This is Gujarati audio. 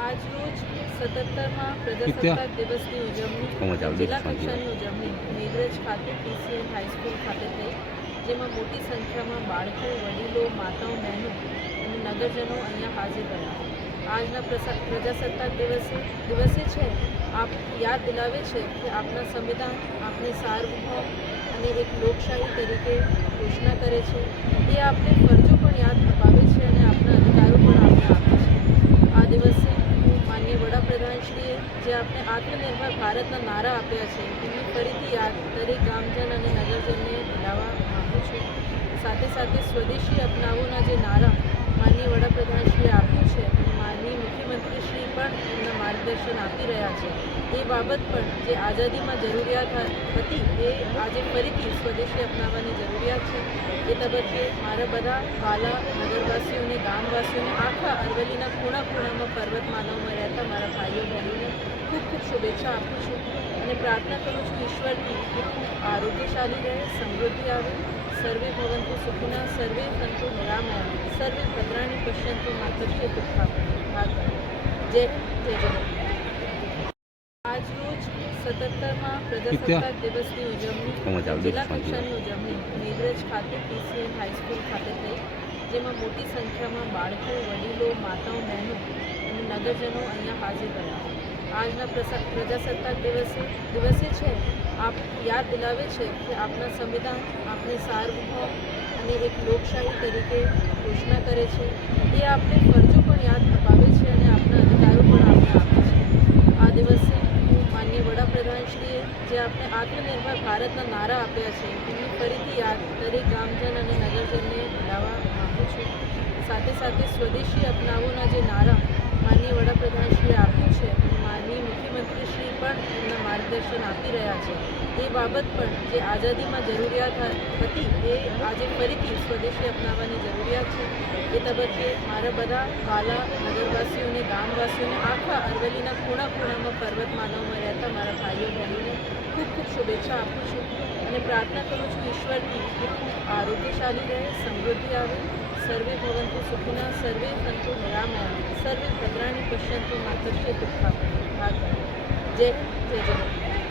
આજ રોજ સતતરમાં પ્રજાસત્તાક દિવસની ઉજવણી જિલ્લા કક્ષાની ઉજવણી મેઘરજ ખાતે પીસીએન હાઈસ્કૂલ ખાતે થઈ જેમાં મોટી સંખ્યામાં બાળકો વડીલો માતાઓ બહેનો અને નગરજનો અહીંયા હાજર રહ્યા. આજના પ્રજાસત્તાક દિવસે દિવસે છે આપ યાદ દિલાવે છે કે આપણા સંવિધાન આપણે સાર્વભૌમ અને એક લોકશાહી તરીકે ઘોષણા કરે છે. એ આપણે ફરજો પણ યાદ અપાવે છે અને આપણા આત્મનિર્ભર ભારતના નારા આપ્યા છે. તેની ફરીથી યાદ દરેક ગામજન અને નગરજનને દિલાવવા માગું છું. સાથે સાથે સ્વદેશી અપનાવોના જે નારા માનનીય વડાપ્રધાનશ્રીએ આપ્યું છે અને માનનીય મુખ્યમંત્રીશ્રી પણ એમના માર્ગદર્શન આપી રહ્યા છે. એ બાબત પણ જે આઝાદીમાં જરૂરિયાત હતી, એ આજે ફરીથી સ્વદેશી અપનાવવાની જરૂરિયાત એ તબક્કે મારા બધા વાલા નગરવાસીઓને, ગામવાસીઓને, આખા અરવલ્લીના ખૂણા ખૂણામાં પર્વતમાલાઓમાં રહેતા મારા ભાઈઓ, બહેનોને ખૂબ ખૂબ શુભેચ્છા આપું છું અને પ્રાર્થના કરું છું ઈશ્વરથી કે ખૂબ આરોગ્યશાળી રહે, સમૃદ્ધિ આવે. સર્વે ભવંતુ સુખના, સર્વે સંતુ નિરામયા સર્વે ભદ્રાણી પશ્યંતુ માતૃશ્ય દુઃખા ભાગ. જય જય જગત સતતરમાં પ્રજાસત્તાક દિવસની ઉજવણી જિલ્લા કક્ષાની ઉજવણી મેઘરજ ખાતે પીસીએન હાઈસ્કૂલ ખાતે થઈ જેમાં મોટી સંખ્યામાં બાળકો વડીલો માતાઓ બહેનો અને નગરજનો અહીંયા હાજર રહ્યા. આજના પ્રજાસત્તાક દિવસે દિવસે છે. આપ યાદ દિલાવે છે કે આપણા સંવિધાન આપણે સાર્વભૌમ અને એક લોકશાહી તરીકે ઘોષણા કરે છે. એ આપણે ફરજો પણ યાદ અપાવે છે અને આપણા અધિકારો પણ આપણે આપે છે આ દિવસે હું માનનીય વડાપ્રધાનશ્રીએ જે આપણે આત્મનિર્ભર ભારતના નારા આપ્યા છે એમની ફરીથી યાદ દરેક ગામજન અને નગરજનને દિલાવવા માગું છું. સાથે સાથે સ્વદેશી અપનાવોના જે નારા માનનીય વડાપ્રધાનશ્રીએ આપ્યું છે માનનીય મુખ્યમંત્રીશ્રી પણ એમના માર્ગદર્શન આપી રહ્યા છે. એ બાબત પણ જે આઝાદીમાં જરૂરિયાત હતી, એ આજે ફરીથી સ્વદેશી અપનાવવાની જરૂરિયાત છે. એ તબક્કે મારા બધા વાલા નગરવાસીઓને, ગામવાસીઓને, આખા અરવલ્લીના ખૂણા ખૂણામાં પર્વતમાલાઓમાં રહેતા મારા ભાઈઓ, બહેનોને ખૂબ ખૂબ શુભેચ્છા આપું છું અને પ્રાર્થના કરું છું ઈશ્વરથી કે ખૂબ આરોગ્યશાળી રહે, સમૃદ્ધિ આવે. સર્વે ભવંતુ સુખિના, સર્વે સંતુ નિરામયા, સર્વે ભદ્રાણી પશ્યંતુ માતૃશ્ય દુઃખા ભાગ. જય જય જગત